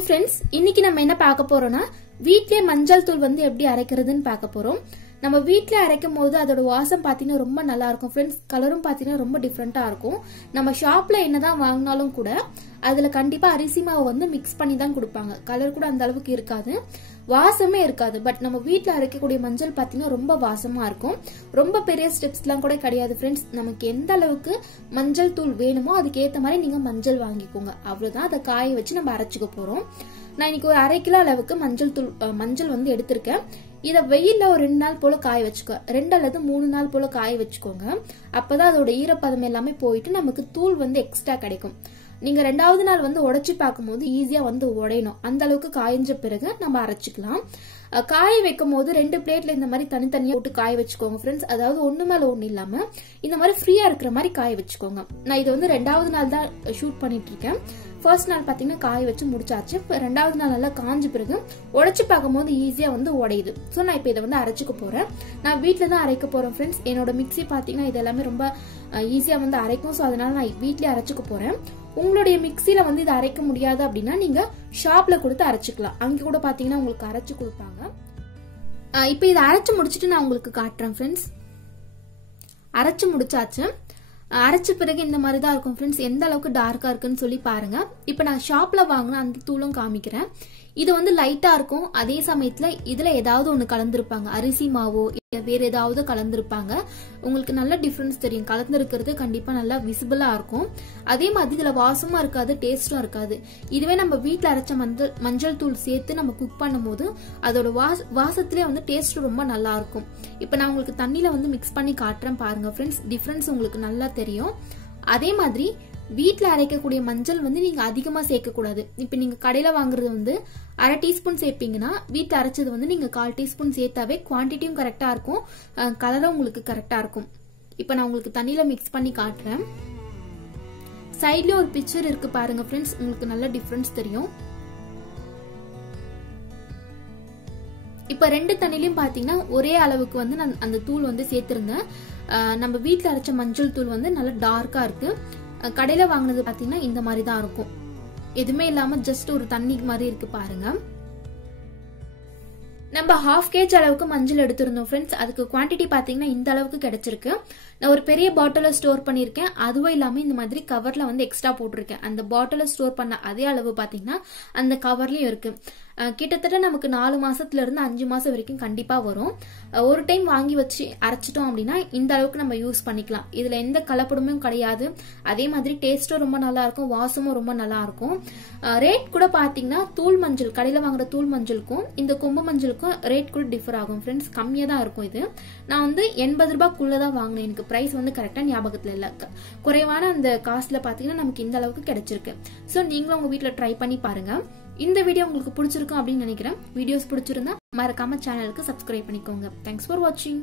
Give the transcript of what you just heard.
Hi friends, இன்னைக்கு நம்ம என்ன பார்க்க போறோம்னா வீட்லயே மஞ்சள் தூள் வந்து எப்படி அரைக்கிறதுன்னு பார்க்க போறோம். நம்ம வீட்ல அரைக்கும் போது அதோட வாசம் பாத்தீங்கன்னா ரொம்ப நல்லா இருக்கும் ஃப்ரெண்ட்ஸ். கலரும் பாத்தீங்கன்னா ரொம்ப டிஃப்ரெண்டா இருக்கும். நம்ம ஷாப்ல என்னதான் வாங்கினாலும் கூட அதுல கண்டிப்பா அரிசி மாவு வந்து மிக்ஸ் பண்ணி தான் கொடுப்பாங்க. கலர் கூட அந்த அளவுக்கு இருக்காது, வாசமே இருக்காது. பட் நம்ம வீட்ல அரைக்கக்கூடிய மஞ்சள் பாத்தீங்கன்னா ரொம்ப வாசமா இருக்கும். ரொம்ப பெரிய ஸ்டெப்ஸ் எல்லாம் கூட கிடையாது ஃப்ரெண்ட்ஸ். நமக்கு எந்த அளவுக்கு மஞ்சள் தூள் வேணுமோ அதுக்கு ஏத்த மாதிரி நீங்க மஞ்சள் வாங்கிக்கோங்க. அவ்வளவுதான். அதை காய வச்சு நம்ம அரைச்சுக்க போறோம். நான் இன்னைக்கு ஒரு 1/2 கிலோ அளவுக்கு மஞ்சள் வந்து எடுத்திருக்கேன். இத வெயில்ல ஒரு 2 நாள் போல காய வச்சுக்கோ. 2 அல்லது 3 நாள் போல காய வச்சுக்கோங்க. அப்பதான் அதோட ஈரப்பதம் எல்லாமே போயிட்டு நமக்கு தூள் வந்து எக்ஸ்ட்ரா கிடைக்கும். நீங்க 2வது நாள் வந்து உடைச்சு பார்க்கும்போது ஈஸியா வந்து உடையணும். அந்த அளவுக்கு காய்ஞ்ச பிறகு நம்ம அரைச்சுக்கலாம். காய வைக்கும் போது 2 பிளேட்ல இந்த மாதிரி தனித்தனியா போட்டு காய வச்சுக்கோங்க ஃப்ரெண்ட்ஸ். அதாவது ஒண்ணு மேல ஒண்ணு இல்லாம இந்த மாதிரி ஃப்ரீயா இருக்கிற மாதிரி காய வச்சுக்கோங்க. நான் இது வந்து 2வது நாள் தான் ஷூட் பண்ணிட்டு இருக்கேன். ஃபர்ஸ்ட் நாள் பாத்தீங்கன்னா காய வச்சு முடிச்சாச்சு. 2வது நாள் நல்லா காஞ்ச பிறகு உடைச்சு பார்க்கும் போது ஈஸியா வந்து உடையுது. சோ நான் இப்ப இதை வந்து அரைச்சுக்க போறேன். நான் வீட்டுல தான் அரைக்க போறேன் ஃப்ரெண்ட்ஸ். என்னோட மிக்ஸி பாத்தீங்கன்னா இது எல்லாமே ரொம்ப ஈஸியா வந்து அரைக்கும். சோ அதனால நான் வீட்லயே அரைச்சுக்க போறேன். உங்களுடைய மிக்ஸில வந்து இதை அரைக்க முடியாது அப்படின்னா நீங்க ஷாப்ல கொடுத்து அரைச்சுக்கலாம். அங்க கூட பாத்தீங்கன்னா உங்களுக்கு அரைச்சு கொடுப்பாங்க. இப்ப இதை அரைச்சு முடிச்சுட்டு நான் உங்களுக்கு காட்டுறேன் ஃப்ரெண்ட்ஸ். அரைச்சு முடிச்சாச்சு. அரைச்ச பிறகு இந்த மாதிரி தான் இருக்கும் ஃப்ரெண்ட்ஸ். எந்த அளவுக்கு டார்க்கா இருக்குன்னு சொல்லி பாருங்க. இப்ப நான் ஷாப்ல வாங்கின அந்த தூளும் காமிக்கிறேன். இது வந்து லைட்டா இருக்கும். அதே சமயத்துல இதுல ஏதாவது ஒண்ணு கலந்துருப்பாங்க. அரிசி மாவோ வேற ஏதாவது கலந்துருப்பாங்க. உங்களுக்கு நல்ல டிஃபரன்ஸ் தெரியும். கலந்துருக்கிறது கண்டிப்பா நல்லா விசிபிளா இருக்கும். அதே மாதிரி இதுல வாசமா இருக்காது, டேஸ்டும் இருக்காது. இதுவே நம்ம வீட்டுல அரைச்ச மஞ்சள் தூள் சேர்த்து நம்ம குக் பண்ணும் போது அதோட வாசத்திலே வந்து டேஸ்ட் ரொம்ப நல்லா இருக்கும். இப்ப நான் உங்களுக்கு தண்ணியில வந்து மிக்ஸ் பண்ணி காட்டுறேன் பாருங்க ஃப்ரெண்ட்ஸ். டிஃபரன்ஸ் உங்களுக்கு நல்லா தெரியும். அதே மாதிரி வீட்டுல அரைக்கக்கூடிய மஞ்சள் வந்து நீங்க அதிகமா சேர்க்க கூடாது. இப்ப நீங்க கடையில வாங்குறது வந்து 1/2 டீஸ்பூன் சேர்ப்பீங்கன்னா வீட்டுல அரைச்சது வந்து நீங்க 1/4 டீஸ்பூன் சேர்த்தாவே குவான்டிட்டியும் கரெக்டா இருக்கும், கலரும் உங்களுக்கு கரெக்டா இருக்கும். இப்ப நான் உங்களுக்கு தண்ணியில மிக்ஸ் பண்ணி காட்டுறேன். சைட்ல ஒரு பிக்சர் இருக்கு பாருங்க ஃப்ரெண்ட்ஸ். உங்களுக்கு நல்ல டிஃபரன்ஸ் தெரியும். இப்ப 2 தண்ணிலையும் பாத்தீங்கன்னா ஒரே அளவுக்கு வந்து நான் அந்த தூள் வந்து சேர்த்திருந்தேன். நம்ம வீட்டுல அரைச்ச மஞ்சள் தூள் வந்து நல்லா டார்க்கா இருக்கு. கடையில வாங்கினது பாத்தீங்கன்னா இந்த மாதிரி தான் இருக்கும். எதுவுமே இல்லாம ஜஸ்ட் ஒரு தண்ணி மாதிரி இருக்கு பாருங்க. நம்ம 1/2 kg அளவுக்கு மஞ்சள் எடுத்திருந்தோம் ஃப்ரெண்ட்ஸ். அதுக்கு குவான்டிட்டி பாத்தீங்கன்னா இந்த அளவுக்கு கிடைச்சிருக்கு. நான் ஒரு பெரிய பாட்டில ஸ்டோர் பண்ணிருக்கேன். அதுவும் இல்லாம இந்த மாதிரி கவர்ல வந்து எக்ஸ்ட்ரா போட்டிருக்கேன். அந்த பாட்டில ஸ்டோர் பண்ண அதே அளவு பாத்தீங்கன்னா அந்த கவர்லயும் இருக்கு. கிட்டத்தட்ட நமக்கு 4 மாசத்துல இருந்து 5 மாசம் வரைக்கும் கண்டிப்பா வரும். ஒரு டைம் வாங்கி வச்சு அரைச்சிட்டோம் அப்படின்னா இந்த அளவுக்கு நம்ம யூஸ் பண்ணிக்கலாம். இதுல எந்த கலப்படமும் கிடையாது. அதே மாதிரி டேஸ்டும் ரொம்ப நல்லா இருக்கும், வாசமும் ரொம்ப நல்லா இருக்கும். ரேட் கூட பாத்தீங்கன்னா தூள் மஞ்சள் கடையில வாங்குற தூள் மஞ்சளுக்கும் இந்த கொம்பு மஞ்சளுக்கும் ரேட் கூட டிஃபர் ஆகும் ஃப்ரெண்ட்ஸ். கம்மியா தான் இருக்கும். இது நான் வந்து 80 ரூபாய்க்குள்ளதான் வாங்கினேன். எனக்கு பிரைஸ் வந்து கரெக்டா ஞாபகத்துல இல்ல. குறைவான அந்த காஸ்ட்ல பாத்தீங்கன்னா நமக்கு இந்த அளவுக்கு கிடைச்சிருக்கு. சோ நீங்களும் உங்க வீட்டுல ட்ரை பண்ணி பாருங்க. இந்த வீடியோ உங்களுக்கு பிடிச்சிருக்கும் அப்படின்னு நினைக்கிறேன். வீடியோஸ் பிடிச்சிருந்தா மறக்காம சேனலுக்கு சப்ஸ்கிரைப் பண்ணிக்கோங்க. தேங்க்ஸ் ஃபார் வாட்சிங்.